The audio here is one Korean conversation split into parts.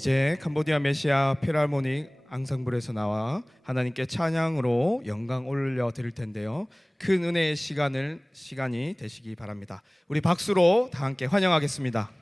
이제 캄보디아 메시아 필하모닉 앙상블에서 나와 하나님께 찬양으로 영광 올려 드릴 텐데요. 큰 은혜의 시간이 되시기 바랍니다. 우리 박수로 다 함께 환영하겠습니다.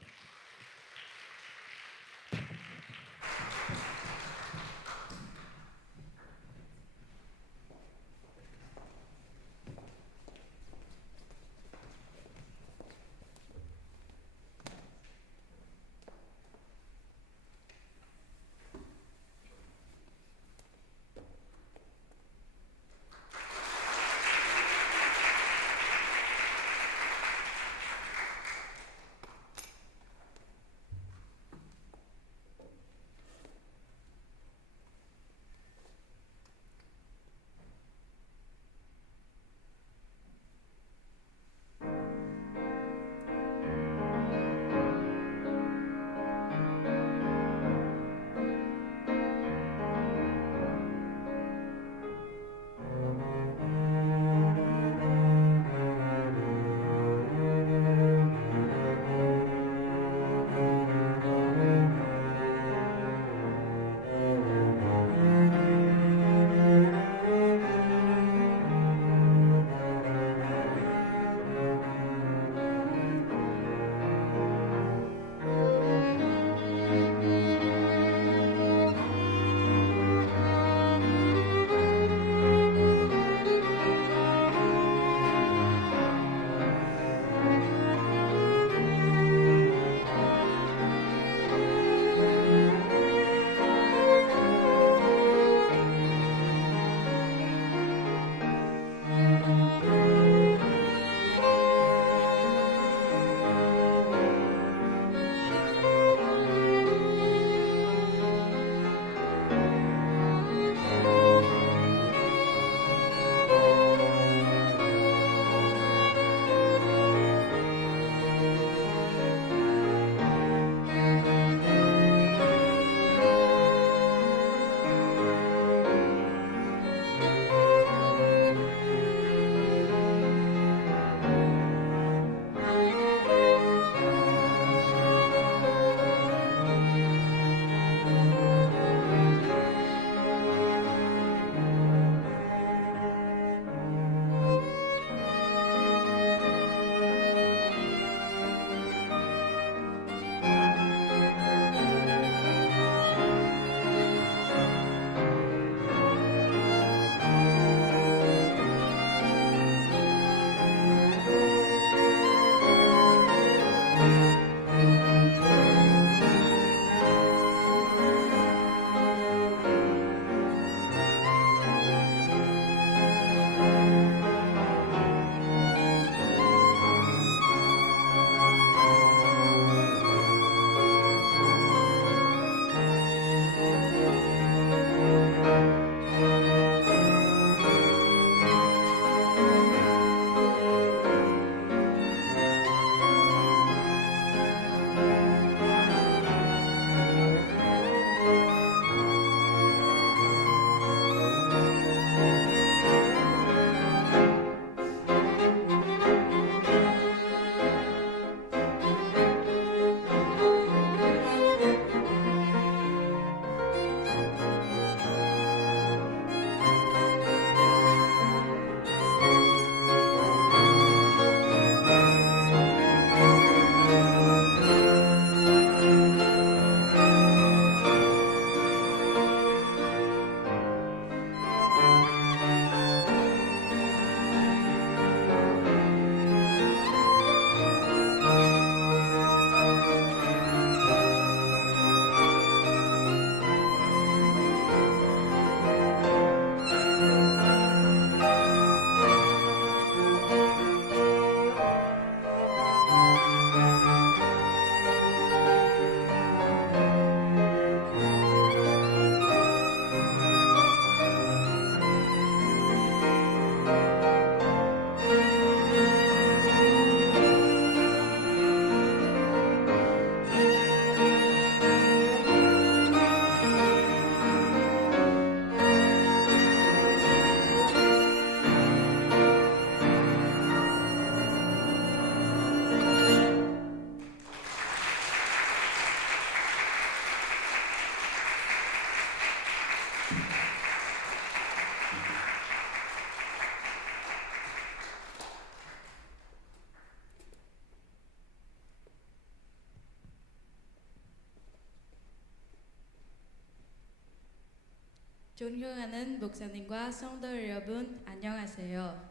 존경하는 목사님과 성도 여러분, 안녕하세요.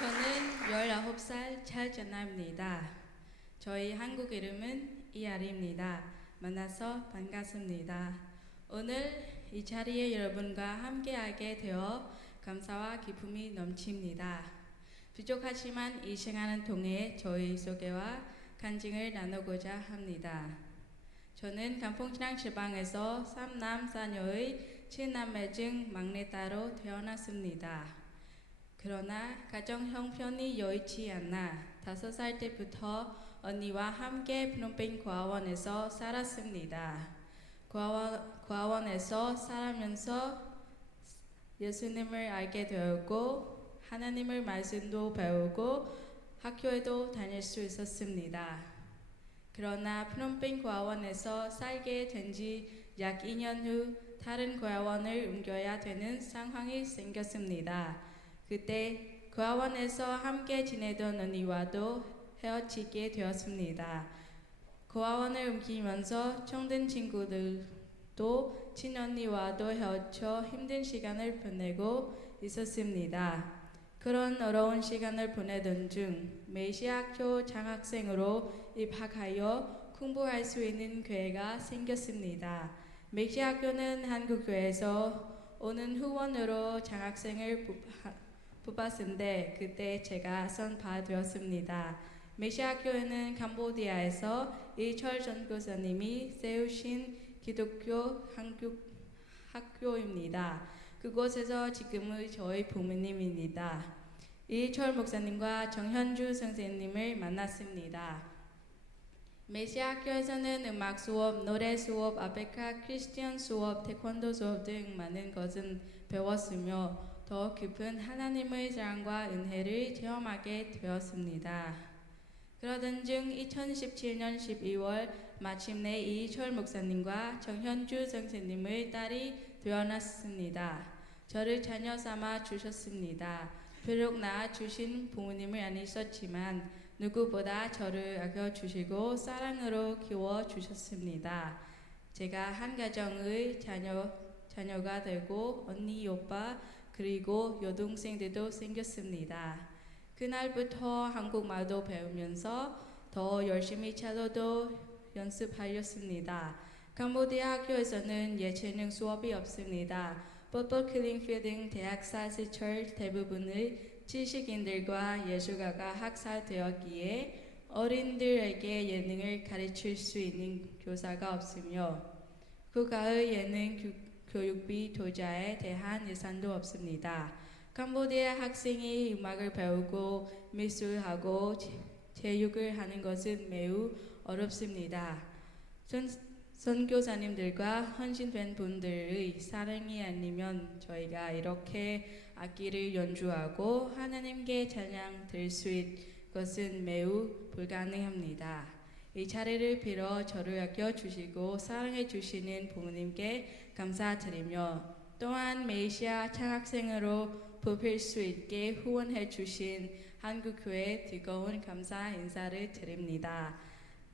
저는 19살 찰전아입니다. 저희 한국 이름은 이아리입니다. 만나서 반갑습니다. 오늘 이 자리에 여러분과 함께하게 되어 감사와 기쁨이 넘칩니다. 부족하지만 이 시간을 통해 저희 소개와 간증을 나누고자 합니다. 저는 간풍신앙 지방에서 3남 4녀의 7남매 중 막내딸로 태어났습니다. 그러나 가정 형편이 여의치 않아 5살 때부터 언니와 함께 프놈펜 고아원에서 살았습니다. 고아원에서 살면서 예수님을 알게 되었고 하나님의 말씀도 배우고 학교에도 다닐 수 있었습니다. 그러나 프놈펜 고아원에서 살게 된 지 약 2년 후 다른 고아원을 옮겨야 되는 상황이 생겼습니다. 그때 고아원에서 함께 지내던 언니와도 헤어지게 되었습니다. 고아원을 옮기면서 청든 친구들도 친언니와도 헤어져 힘든 시간을 보내고 있었습니다. 그런 어려운 시간을 보내던 중 메시아학교 장학생으로 입학하여 공부할 수 있는 기회가 생겼습니다. 메시아학교는 한국교회에서 오는 후원으로 장학생을 뽑았는데 그때 제가 선발되었습니다. 메시아학교에는 캄보디아에서 이철 전교사님이 세우신 기독교 한국 학교입니다. 그곳에서 지금의 저희 부모님입니다. 이철 목사님과 정현주 선생님을 만났습니다. 메시아학교에서는 음악 수업, 노래 수업, 아베카 크리스티안 수업, 태권도 수업 등 많은 것을 배웠으며 더 깊은 하나님의 사랑과 은혜를 체험하게 되었습니다. 그러던 중 2017년 12월 마침내 이철 목사님과 정현주 선생님의 딸이 태어났습니다. 저를 자녀 삼아 주셨습니다. 비록 낳아주신 부모님은 아니셨지만 누구보다 저를 아껴주시고 사랑으로 키워주셨습니다. 제가 한 가정의 자녀가 되고 언니, 오빠 그리고 여동생들도 생겼습니다. 그날부터 한국말도 배우면서 더 열심히 차도도 연습하였습니다. 캄보디아 학교에서는 예체능 수업이 없습니다. 풋볼 클링필 등 대학사 시절 대부분의 지식인들과 예술가가 학사되었기에 어린들에게 예능을 가르칠 수 있는 교사가 없으며 국가의 예능 교육비 투자에 대한 예산도 없습니다. 캄보디아 학생이 음악을 배우고 미술하고 체육을 하는 것은 매우 어렵습니다. 선교사님들과 헌신된 분들의 사랑이 아니면 저희가 이렇게 악기를 연주하고 하나님께 찬양 드릴 수 있는 것은 매우 불가능합니다. 이 자리를 빌어 저를 아껴주시고 사랑해주시는 부모님께 감사드리며 또한 메시아 창학생으로 뽑힐 수 있게 후원해주신 한국교회 뜨거운 감사 인사를 드립니다.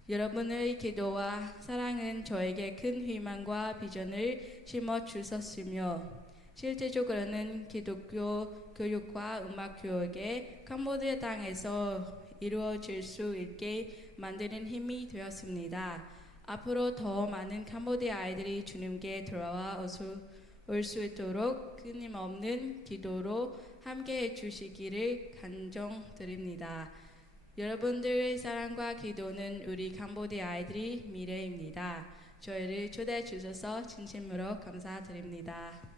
여러분의 기도와 사랑은 저에게 큰 희망과 비전을 심어주셨으며 실제적으로는 기독교 교육과 음악 교육에 캄보디아 땅에서 이루어질 수 있게 만드는 힘이 되었습니다. 앞으로 더 많은 캄보디아 아이들이 주님께 돌아와 올 수 있도록 끊임없는 기도로 함께해 주시기를 간청드립니다. 여러분들의 사랑과 기도는 우리 캄보디아 아이들의 미래입니다. 저희를 초대해 주셔서 진심으로 감사드립니다.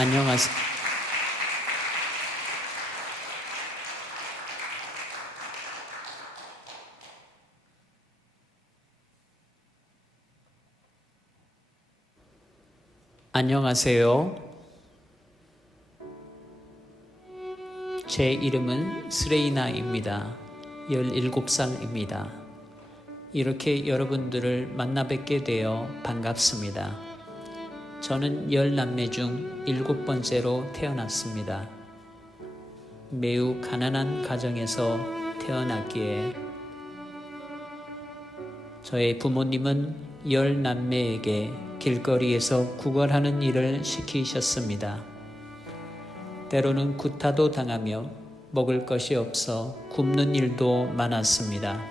안녕하세요. 안녕하세요. 제 이름은 스레이나입니다. 17살입니다. 이렇게 여러분들을 만나 뵙게 되어 반갑습니다. 저는 10남매 중 7번째로 태어났습니다. 매우 가난한 가정에서 태어났기에 저의 부모님은 10남매에게 길거리에서 구걸하는 일을 시키셨습니다. 때로는 구타도 당하며 먹을 것이 없어 굶는 일도 많았습니다.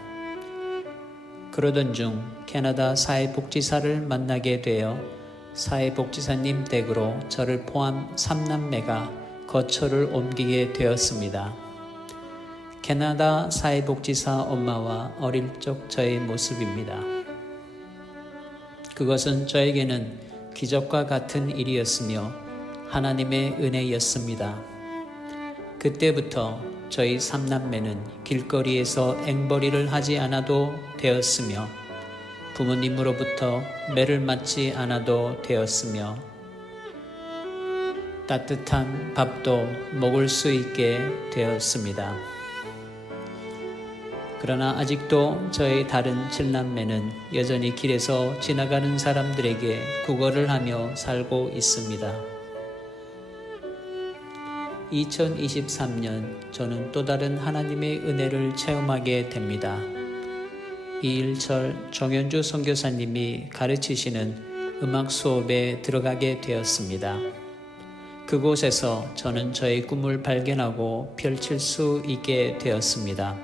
그러던 중 캐나다 사회복지사를 만나게 되어 사회복지사님 댁으로 저를 포함 3남매가 거처를 옮기게 되었습니다. 캐나다 사회복지사 엄마와 어릴 적 저의 모습입니다. 그것은 저에게는 기적과 같은 일이었으며 하나님의 은혜였습니다. 그때부터 저희 3남매는 길거리에서 앵벌이를 하지 않아도 되었으며 부모님으로부터 매를 맞지 않아도 되었으며 따뜻한 밥도 먹을 수 있게 되었습니다. 그러나 아직도 저희 다른 7남매는 여전히 길에서 지나가는 사람들에게 구걸을 하며 살고 있습니다. 2023년 저는 또 다른 하나님의 은혜를 체험하게 됩니다. 이일철 정현주 선교사님이 가르치시는 음악 수업에 들어가게 되었습니다. 그곳에서 저는 저의 꿈을 발견하고 펼칠 수 있게 되었습니다.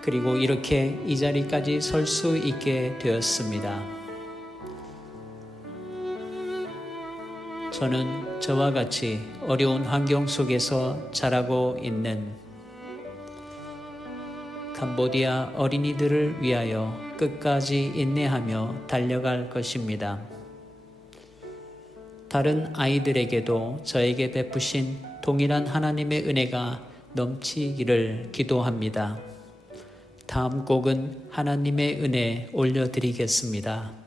그리고 이렇게 이 자리까지 설 수 있게 되었습니다. 저는 저와 같이 어려운 환경 속에서 자라고 있는 캄보디아 어린이들을 위하여 끝까지 인내하며 달려갈 것입니다. 다른 아이들에게도 저에게 베푸신 동일한 하나님의 은혜가 넘치기를 기도합니다. 다음 곡은 하나님의 은혜 올려드리겠습니다.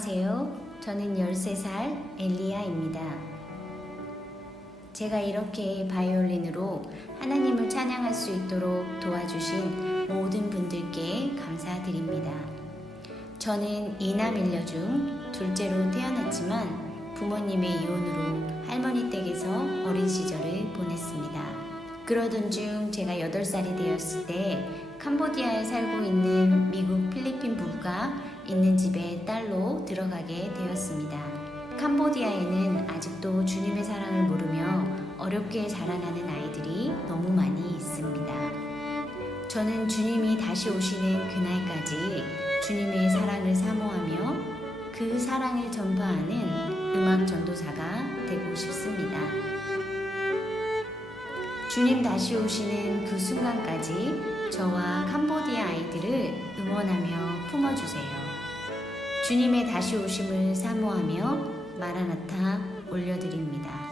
안녕하세요. 저는 13살 엘리야입니다. 제가 이렇게 바이올린으로 하나님을 찬양할 수 있도록 도와주신 모든 분들께 감사드립니다. 저는 이남 일녀 중 둘째로 태어났지만 부모님의 이혼으로 할머니 댁에서 어린 시절을 보냈습니다. 그러던 중 제가 8살이 되었을 때 캄보디아에 살고 있는 미국 필리핀 부부가 있는 집에 딸로 들어가게 되었습니다. 캄보디아에는 아직도 주님의 사랑을 모르며 어렵게 자라나는 아이들이 너무 많이 있습니다. 저는 주님이 다시 오시는 그날까지 주님의 사랑을 사모하며 그 사랑을 전파하는 음악 전도사가 되고 싶습니다. 주님 다시 오시는 그 순간까지 저와 캄보디아 아이들을 응원하며 품어주세요. 주님의 다시 오심을 사모하며 마라나타 올려드립니다.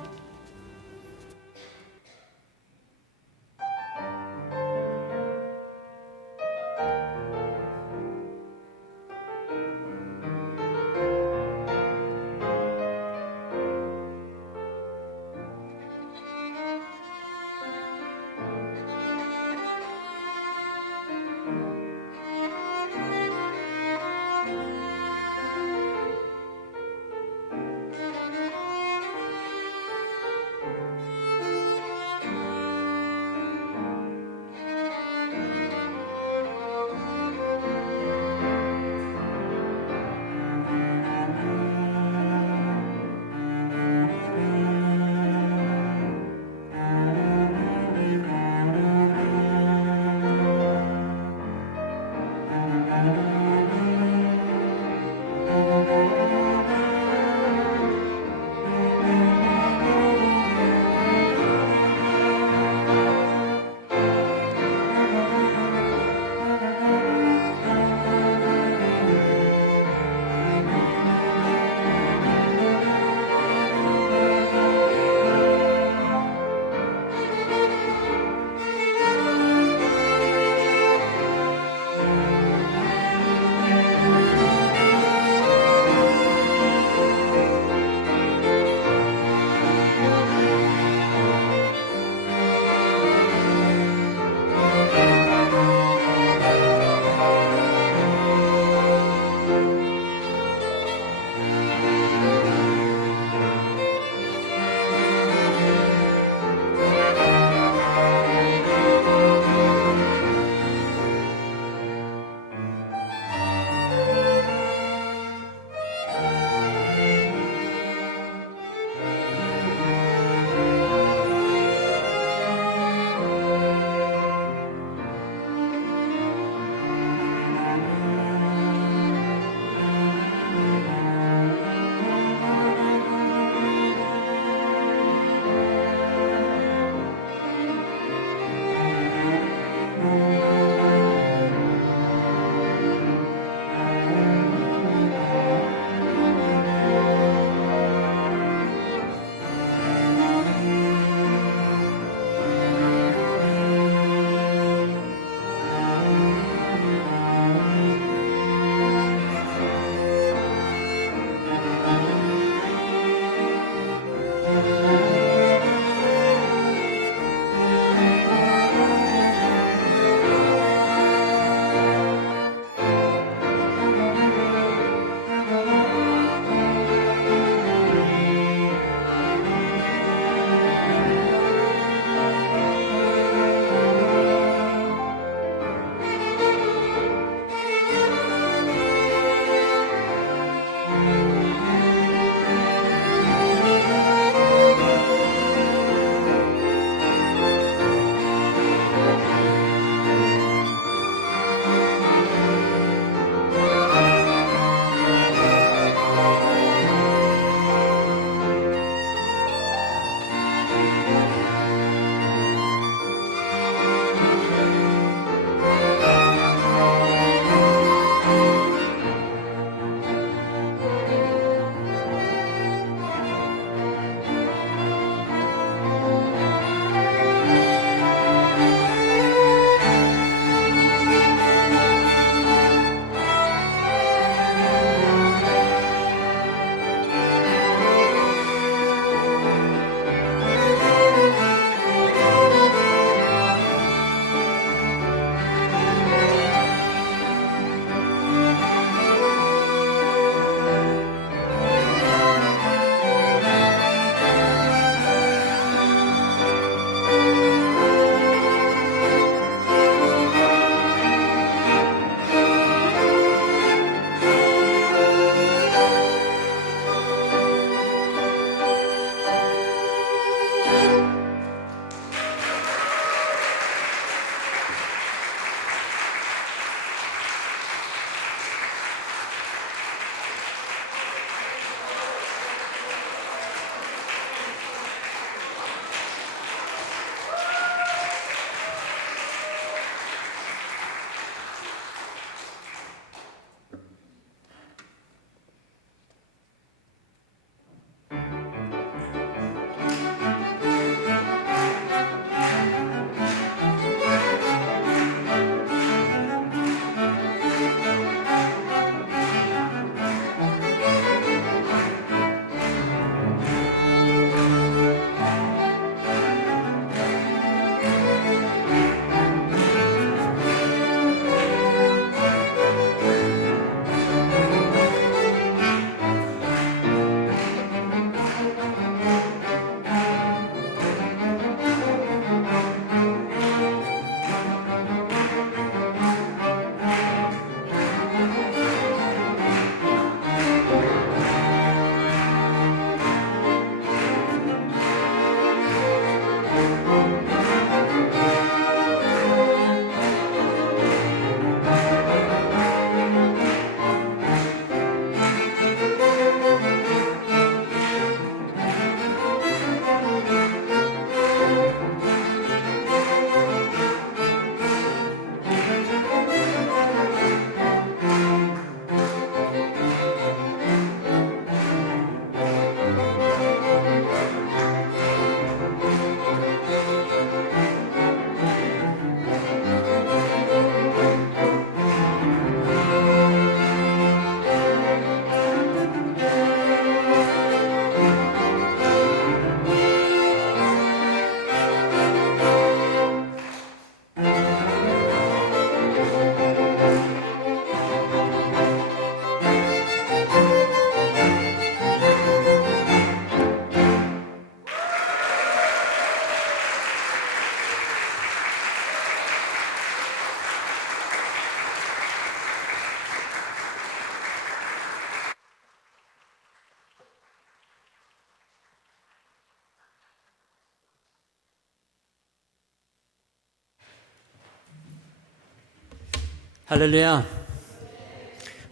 할렐루야.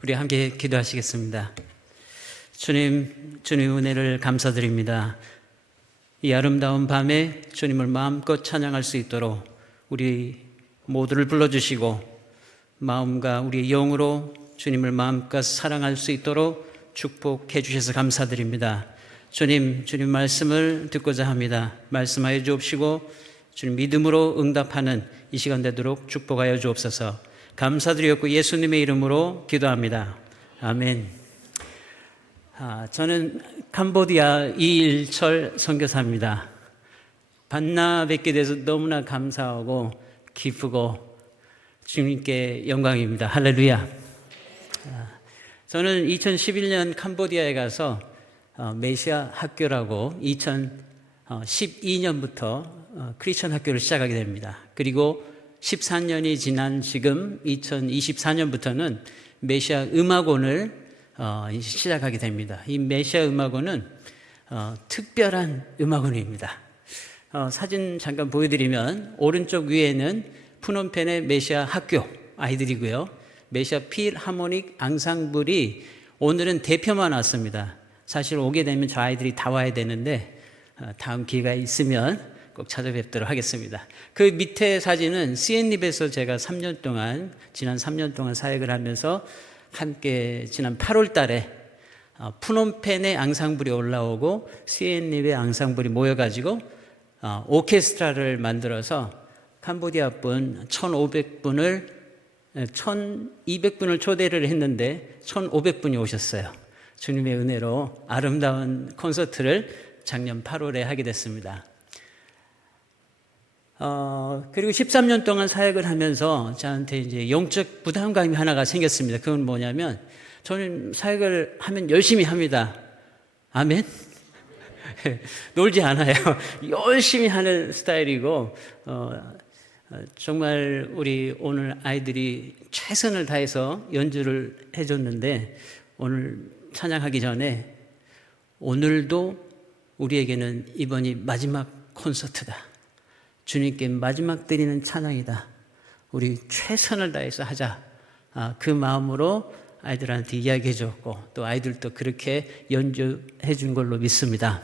우리 함께 기도하시겠습니다. 주님, 주님 은혜를 감사드립니다. 이 아름다운 밤에 주님을 마음껏 찬양할 수 있도록 우리 모두를 불러주시고 마음과 우리의 영으로 주님을 마음껏 사랑할 수 있도록 축복해 주셔서 감사드립니다. 주님, 주님 말씀을 듣고자 합니다. 말씀하여 주옵시고 주님 믿음으로 응답하는 이 시간 되도록 축복하여 주옵소서. 감사드리었고 예수님의 이름으로 기도합니다. 아멘. 저는 캄보디아 이일철 선교사입니다. 만나 뵙게 돼서 너무나 감사하고 기쁘고 주님께 영광입니다. 할렐루야. 저는 2011년 캄보디아에 가서 메시아 학교라고 2012년부터 크리스천 학교를 시작하게 됩니다. 그리고 14년이 지난 지금 2024년부터는 메시아 음악원을 시작하게 됩니다. 이 메시아 음악원은 특별한 음악원입니다. 사진 잠깐 보여드리면 오른쪽 위에는 푸놈펜의 메시아 학교 아이들이고요. 메시아 필하모닉 앙상블이 오늘은 대표만 왔습니다. 사실 오게 되면 저 아이들이 다 와야 되는데 다음 기회가 있으면 꼭 찾아뵙도록 하겠습니다. 그 밑에 사진은 CN립에서 제가 지난 3년 동안 사역을 하면서 함께 지난 8월 달에 푸놈펜의 앙상블이 올라오고 CN립의 앙상블이 모여가지고 오케스트라를 만들어서 캄보디아 분 1200분을 초대를 했는데 1500분이 오셨어요. 주님의 은혜로 아름다운 콘서트를 작년 8월에 하게 됐습니다. 그리고 13년 동안 사역을 하면서 저한테 이제 영적 부담감이 하나가 생겼습니다. 그건 뭐냐면 저는 사역을 하면 열심히 합니다. 아멘? 놀지 않아요. 열심히 하는 스타일이고 정말 우리 오늘 아이들이 최선을 다해서 연주를 해줬는데 오늘 찬양하기 전에 오늘도 우리에게는 이번이 마지막 콘서트다. 주님께 마지막 드리는 찬양이다. 우리 최선을 다해서 하자. 그 마음으로 아이들한테 이야기해 줬고 또 아이들도 그렇게 연주해 준 걸로 믿습니다.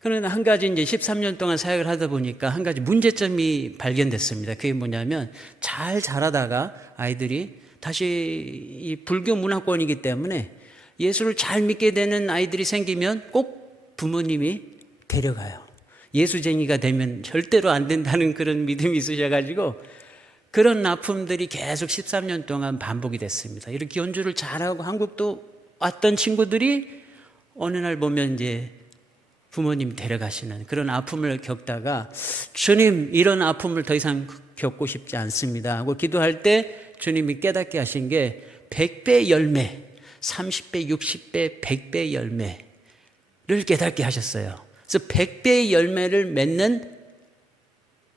그러나 한 가지 이제 13년 동안 사역을 하다 보니까 한 가지 문제점이 발견됐습니다. 그게 뭐냐면 잘 자라다가 아이들이 다시 이 불교 문화권이기 때문에 예수를 잘 믿게 되는 아이들이 생기면 꼭 부모님이 데려가요. 예수쟁이가 되면 절대로 안 된다는 그런 믿음이 있으셔가지고 그런 아픔들이 계속 13년 동안 반복이 됐습니다. 이렇게 연주를 잘하고 한국도 왔던 친구들이 어느 날 보면 이제 부모님 데려가시는 그런 아픔을 겪다가 주님 이런 아픔을 더 이상 겪고 싶지 않습니다 하고 기도할 때 주님이 깨닫게 하신 게 100배 열매, 30배, 60배, 100배 열매를 깨닫게 하셨어요. 그래서 100배의 열매를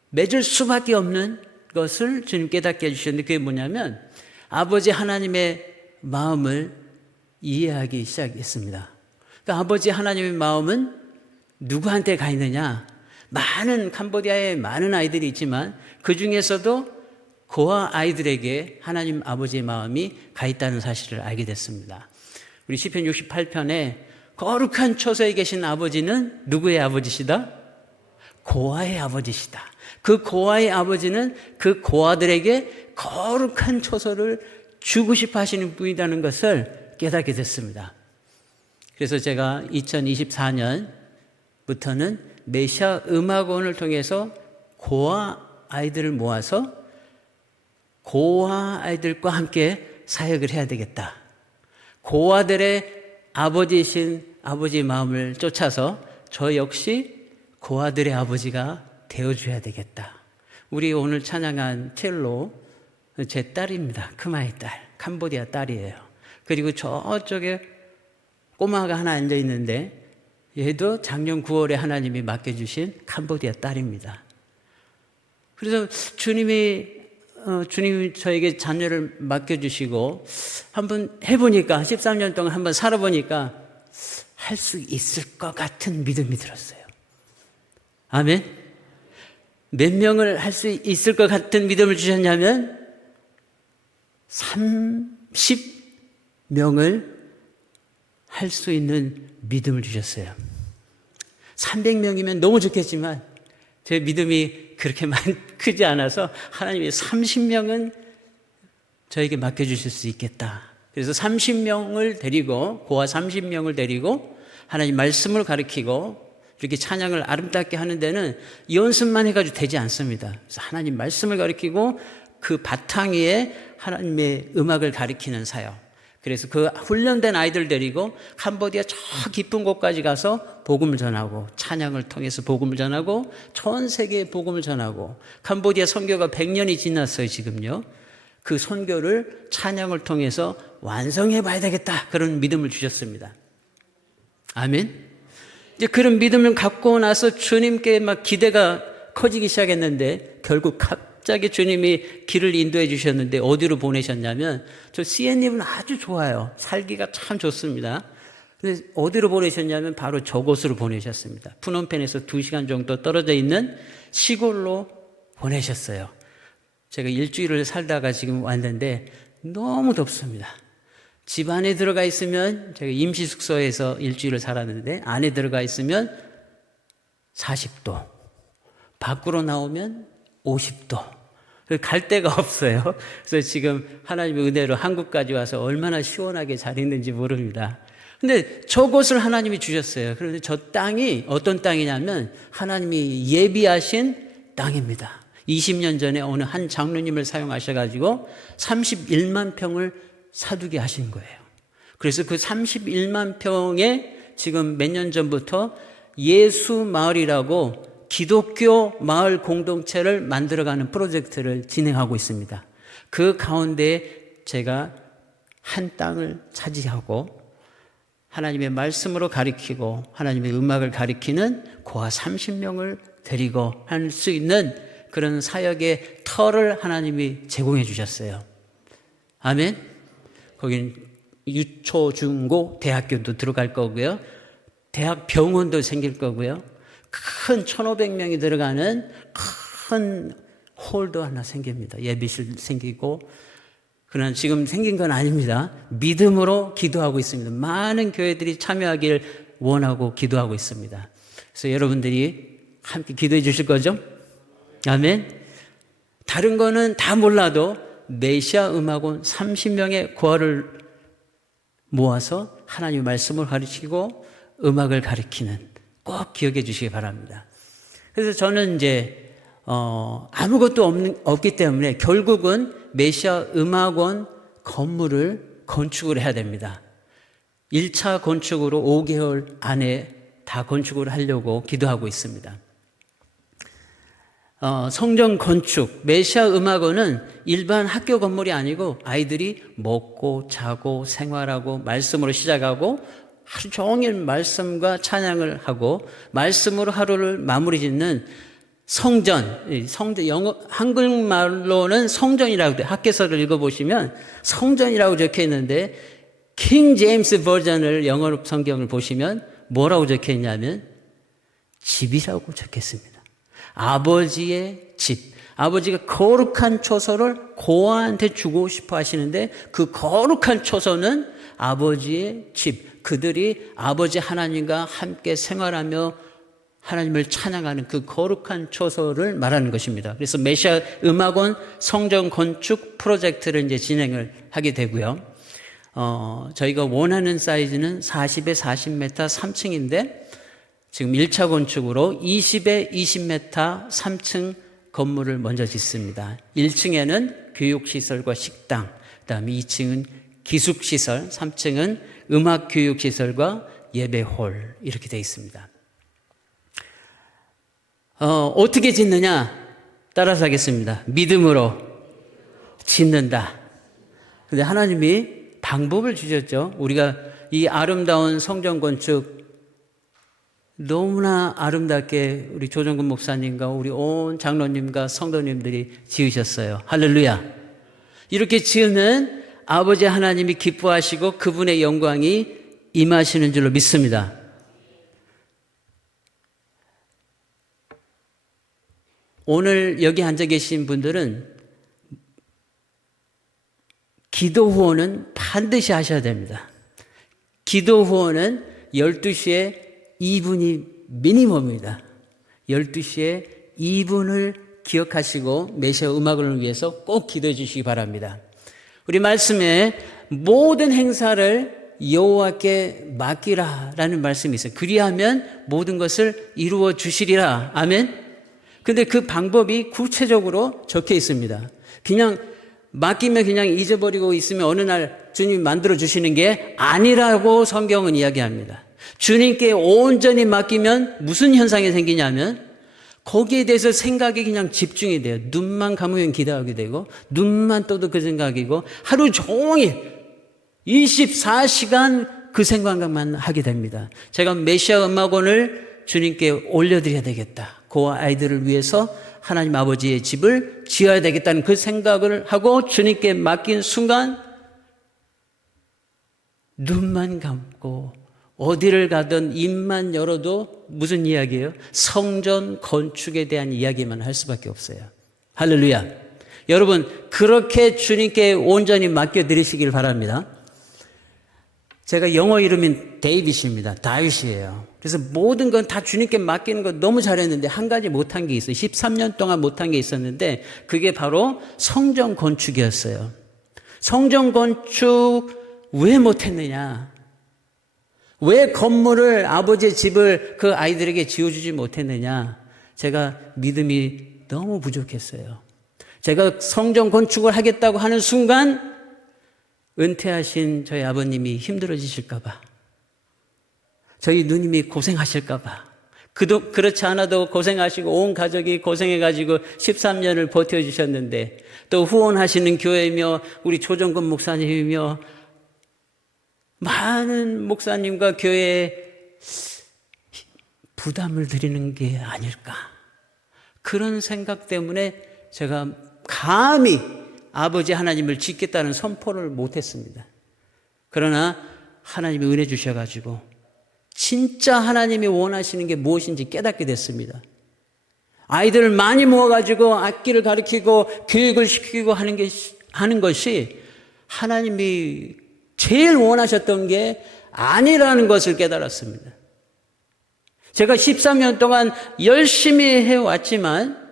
맺을 수밖에 없는 것을 주님 깨닫게 해주셨는데 그게 뭐냐면 아버지 하나님의 마음을 이해하기 시작했습니다. 그러니까 아버지 하나님의 마음은 누구한테 가 있느냐? 많은 캄보디아에 많은 아이들이 있지만 그 중에서도 고아 아이들에게 하나님 아버지의 마음이 가 있다는 사실을 알게 됐습니다. 우리 시편 68편에 거룩한 초소에 계신 아버지는 누구의 아버지시다? 고아의 아버지시다. 그 고아의 아버지는 그 고아들에게 거룩한 초소를 주고 싶어 하시는 분이라는 것을 깨닫게 됐습니다. 그래서 제가 2024년부터는 메시아 음악원을 통해서 고아 아이들을 모아서 고아 아이들과 함께 사역을 해야 되겠다. 고아들의 아버지이신 아버지의 마음을 쫓아서 저 역시 고아들의 아버지가 되어줘야 되겠다. 우리 오늘 찬양한 첼로 제 딸입니다. 크마의 딸, 캄보디아 딸이에요. 그리고 저쪽에 꼬마가 하나 앉아있는데 얘도 작년 9월에 하나님이 맡겨주신 캄보디아 딸입니다. 그래서 주님이 저에게 자녀를 맡겨주시고 한번 해보니까 13년 동안 한번 살아보니까 할 수 있을 것 같은 믿음이 들었어요. 아멘. 몇 명을 할 수 있을 것 같은 믿음을 주셨냐면 30명을 할 수 있는 믿음을 주셨어요. 300명이면 너무 좋겠지만 제 믿음이 그렇게 크지 않아서 하나님이 30명은 저에게 맡겨주실 수 있겠다. 그래서 30명을 데리고, 고아 30명을 데리고 하나님 말씀을 가르치고 이렇게 찬양을 아름답게 하는 데는 연습만 해가지고 되지 않습니다. 그래서 하나님 말씀을 가르치고 그 바탕 위에 하나님의 음악을 가르치는 사역. 그래서 그 훈련된 아이들 데리고 캄보디아 저 깊은 곳까지 가서 복음을 전하고, 찬양을 통해서 복음을 전하고, 전 세계에 복음을 전하고, 캄보디아 선교가 100년이 지났어요, 지금요. 그 선교를 찬양을 통해서 완성해 봐야 되겠다, 그런 믿음을 주셨습니다. 아멘. 이제 그런 믿음을 갖고 나서 주님께 막 기대가 커지기 시작했는데, 결국 갑자기 주님이 길을 인도해 주셨는데 어디로 보내셨냐면, 저 CN님은 아주 좋아요. 살기가 참 좋습니다. 근데 어디로 보내셨냐면 바로 저곳으로 보내셨습니다. 푸놈펜에서 2시간 정도 떨어져 있는 시골로 보내셨어요. 제가 일주일을 살다가 지금 왔는데 너무 덥습니다. 집 안에 들어가 있으면, 제가 임시숙소에서 일주일을 살았는데 안에 들어가 있으면 40도, 밖으로 나오면 50도. 갈 데가 없어요. 그래서 지금 하나님의 은혜로 한국까지 와서 얼마나 시원하게 잘 있는지 모릅니다. 근데 저곳을 하나님이 주셨어요. 그런데 저 땅이 어떤 땅이냐면 하나님이 예비하신 땅입니다. 20년 전에 어느 한 장로님을 사용하셔가지고 31만 평을 사두게 하신 거예요. 그래서 그 31만 평에 지금 몇 년 전부터 예수마을이라고 기독교 마을 공동체를 만들어가는 프로젝트를 진행하고 있습니다. 그 가운데 제가 한 땅을 차지하고 하나님의 말씀으로 가리키고 하나님의 음악을 가리키는 고아 30명을 데리고 할 수 있는 그런 사역의 터를 하나님이 제공해 주셨어요. 아멘. 거긴 유초, 중고, 대학교도 들어갈 거고요. 대학 병원도 생길 거고요. 큰 1,500명이 들어가는 큰 홀도 하나 생깁니다. 예배실 생기고. 그러나 지금 생긴 건 아닙니다. 믿음으로 기도하고 있습니다. 많은 교회들이 참여하기를 원하고 기도하고 있습니다. 그래서 여러분들이 함께 기도해 주실 거죠? 아멘. 다른 거는 다 몰라도 메시아 음악원 30명의 고아를 모아서 하나님의 말씀을 가르치고 음악을 가르치는, 꼭 기억해 주시기 바랍니다. 그래서 저는 이제 아무것도 없기 때문에 결국은 메시아 음악원 건물을 건축을 해야 됩니다. 1차 건축으로 5개월 안에 다 건축을 하려고 기도하고 있습니다. 성전 건축, 메시아 음악원은 일반 학교 건물이 아니고 아이들이 먹고 자고 생활하고 말씀으로 시작하고 하루 종일 말씀과 찬양을 하고 말씀으로 하루를 마무리 짓는 성전, 영어, 한국말로는 성전이라고 돼요. 학계서를 읽어보시면 성전이라고 적혀 있는데 킹 제임스 버전을 영어 성경을 보시면 뭐라고 적혀 있냐면 집이라고 적혀 있습니다. 아버지의 집. 아버지가 거룩한 초소를 고아한테 주고 싶어 하시는데 그 거룩한 초소는 아버지의 집. 그들이 아버지 하나님과 함께 생활하며 하나님을 찬양하는 그 거룩한 초소를 말하는 것입니다. 그래서 메시아 음악원 성전 건축 프로젝트를 이제 진행을 하게 되고요. 저희가 원하는 사이즈는 40에 40m 3층인데 지금 1차 건축으로 20에 20m 3층 건물을 먼저 짓습니다. 1층에는 교육시설과 식당, 그 다음에 2층은 기숙시설, 3층은 음악교육시설과 예배홀 이렇게 되어 있습니다. 어떻게 짓느냐? 따라서 하겠습니다. 믿음으로 짓는다. 근데 하나님이 방법을 주셨죠. 우리가 이 아름다운 성전 건축 너무나 아름답게 우리 조정근 목사님과 우리 온 장로님과 성도님들이 지으셨어요. 할렐루야. 이렇게 지으면 아버지 하나님이 기뻐하시고 그분의 영광이 임하시는 줄로 믿습니다. 오늘 여기 앉아 계신 분들은 기도 후원은 반드시 하셔야 됩니다. 기도 후원은 12시에 2분이 미니멈입니다. 12시에 2분을 기억하시고 메시아 음악을 위해서 꼭 기도해 주시기 바랍니다. 우리 말씀에 모든 행사를 여호와께 맡기라라는 말씀이 있어요. 그리하면 모든 것을 이루어 주시리라. 아멘. 근데 그 방법이 구체적으로 적혀 있습니다. 그냥 맡기면 그냥 잊어버리고 있으면 어느 날 주님이 만들어 주시는 게 아니라고 성경은 이야기합니다. 주님께 온전히 맡기면 무슨 현상이 생기냐면 거기에 대해서 생각이 그냥 집중이 돼요. 눈만 감으면 기도하게 되고 눈만 떠도 그 생각이고 하루 종일 24시간 그 생각만 하게 됩니다. 제가 메시아 음악원을 주님께 올려드려야 되겠다. 그 아이들을 위해서 하나님 아버지의 집을 지어야 되겠다는 그 생각을 하고 주님께 맡긴 순간 눈만 감고 어디를 가든 입만 열어도 무슨 이야기예요? 성전 건축에 대한 이야기만 할 수밖에 없어요. 할렐루야. 여러분 그렇게 주님께 온전히 맡겨드리시길 바랍니다. 제가 영어 이름인 데이빗입니다. 다윗이에요. 그래서 모든 건 다 주님께 맡기는 거 너무 잘했는데 한 가지 못한 게 있어요. 13년 동안 못한 게 있었는데 그게 바로 성전 건축이었어요. 성전 건축 왜 못했느냐? 왜 건물을 아버지의 집을 그 아이들에게 지어주지 못했느냐? 제가 믿음이 너무 부족했어요. 제가 성전 건축을 하겠다고 하는 순간 은퇴하신 저희 아버님이 힘들어지실까봐, 저희 누님이 고생하실까봐, 그렇지 않아도 고생하시고 온 가족이 고생해가지고 13년을 버텨주셨는데 또 후원하시는 교회이며 우리 조정근 목사님이며 많은 목사님과 교회에 부담을 드리는 게 아닐까. 그런 생각 때문에 제가 감히 아버지 하나님을 짓겠다는 선포를 못했습니다. 그러나 하나님이 은혜 주셔가지고 진짜 하나님이 원하시는 게 무엇인지 깨닫게 됐습니다. 아이들을 많이 모아가지고 악기를 가르치고 교육을 시키고 하는 것이 하나님이 제일 원하셨던 게 아니라는 것을 깨달았습니다. 제가 13년 동안 열심히 해왔지만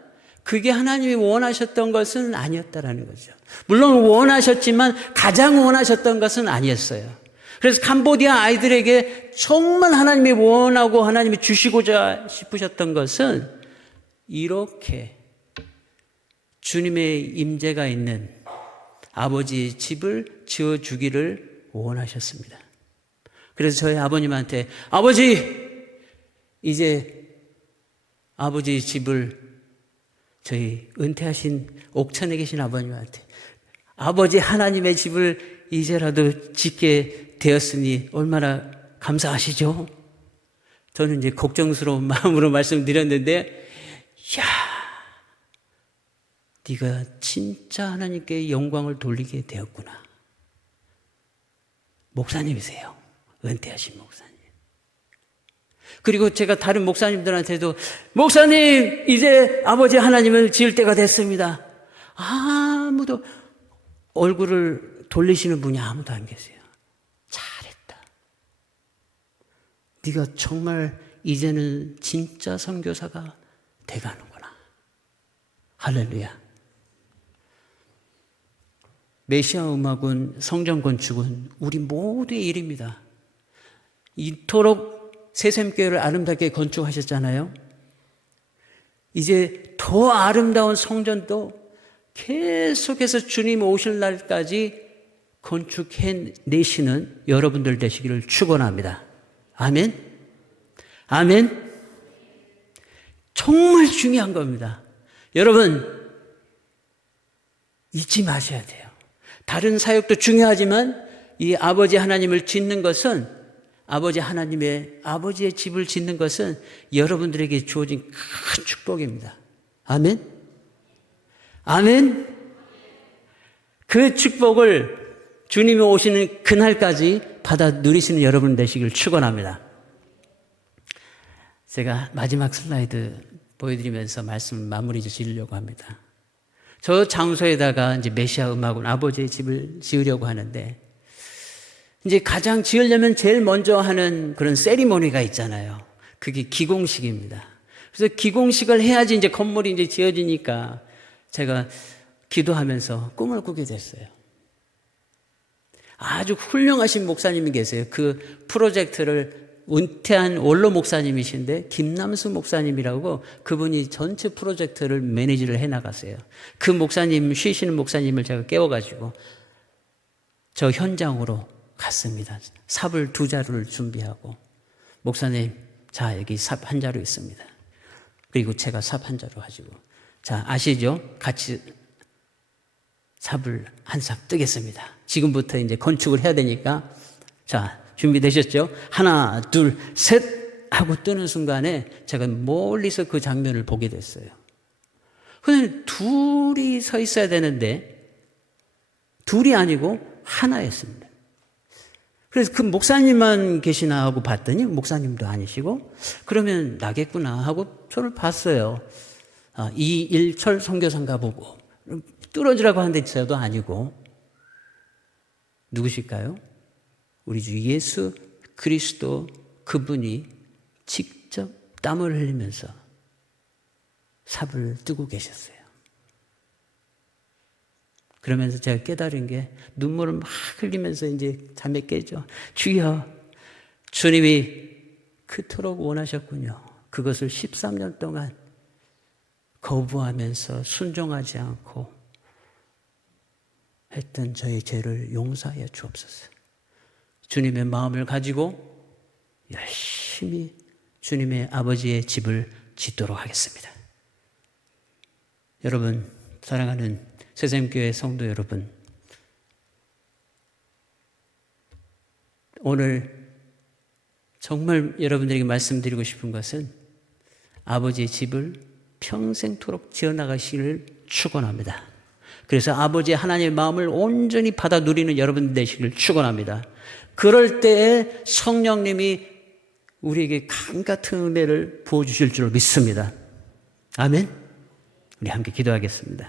그게 하나님이 원하셨던 것은 아니었다라는 거죠. 물론 원하셨지만 가장 원하셨던 것은 아니었어요. 그래서 캄보디아 아이들에게 정말 하나님이 원하고 하나님이 주시고자 싶으셨던 것은 이렇게 주님의 임재가 있는 아버지의 집을 지어주기를 원하셨습니다. 그래서 저희 아버님한테 아버지 이제 아버지의 집을 저희 은퇴하신 옥천에 계신 아버님한테 아버지 하나님의 집을 이제라도 짓게 되었으니 얼마나 감사하시죠? 저는 이제 걱정스러운 마음으로 말씀드렸는데 야, 네가 진짜 하나님께 영광을 돌리게 되었구나. 목사님이세요. 은퇴하신 목사님. 그리고 제가 다른 목사님들한테도 목사님 이제 아버지 하나님을 지을 때가 됐습니다. 아무도 얼굴을 돌리시는 분이 아무도 안 계세요. 잘했다. 네가 정말 이제는 진짜 선교사가 돼가는구나. 할렐루야. 메시아 음악은 성전 건축은 우리 모두의 일입니다. 이토록 새샘교회를 아름답게 건축하셨잖아요. 이제 더 아름다운 성전도 계속해서 주님 오실 날까지 건축해내시는 여러분들 되시기를 축원합니다. 아멘. 아멘. 정말 중요한 겁니다. 여러분 잊지 마셔야 돼요. 다른 사역도 중요하지만 이 아버지 하나님을 짓는 것은 아버지 하나님의 아버지의 집을 짓는 것은 여러분들에게 주어진 큰 축복입니다. 아멘. 아멘. 그 축복을 주님이 오시는 그날까지 받아 누리시는 여러분 되시길 축원합니다. 제가 마지막 슬라이드 보여드리면서 말씀 마무리 지으려고 합니다. 저 장소에다가 이제 메시아 음악원 아버지의 집을 지으려고 하는데, 이제 가장 지으려면 제일 먼저 하는 그런 세리머니가 있잖아요. 그게 기공식입니다. 그래서 기공식을 해야지 이제 건물이 이제 지어지니까 제가 기도하면서 꿈을 꾸게 됐어요. 아주 훌륭하신 목사님이 계세요. 그 프로젝트를 은퇴한 원로 목사님이신데 김남수 목사님이라고, 그분이 전체 프로젝트를 매니지를 해나갔어요. 그 목사님, 쉬시는 목사님을 제가 깨워가지고 저 현장으로 갔습니다. 삽을 2자루를 준비하고, 목사님, 자, 여기 삽 1자루 있습니다. 그리고 제가 삽 1자루 가지고, 자, 아시죠? 같이 삽을 한 삽 뜨겠습니다. 지금부터 이제 건축을 해야 되니까, 자, 준비되셨죠? 하나, 둘, 셋 하고 뜨는 순간에 제가 멀리서 그 장면을 보게 됐어요. 근데 둘이 서 있어야 되는데 둘이 아니고 하나였습니다. 그래서 그 목사님만 계시나 하고 봤더니 목사님도 아니시고, 그러면 나겠구나 하고 저를 봤어요. 이일철 선교사인가 보고, 뚫어지라고 하는데 저도 아니고, 누구실까요? 우리 주 예수 그리스도, 그분이 직접 땀을 흘리면서 삽을 뜨고 계셨어요. 그러면서 제가 깨달은 게, 눈물을 막 흘리면서 이제 잠에 깨죠. 주여, 주님이 그토록 원하셨군요. 그것을 13년 동안 거부하면서 순종하지 않고 했던 저의 죄를 용서하여 주옵소서. 주님의 마음을 가지고 열심히 주님의 아버지의 집을 짓도록 하겠습니다. 여러분, 사랑하는 새샘교회 성도 여러분, 오늘 정말 여러분들에게 말씀드리고 싶은 것은, 아버지의 집을 평생토록 지어나가시기를 축원합니다. 그래서 아버지 하나님의 마음을 온전히 받아 누리는 여러분 되시기를 축원합니다. 그럴 때에 성령님이 우리에게 강같은 은혜를 부어주실 줄 믿습니다. 아멘. 우리 함께 기도하겠습니다.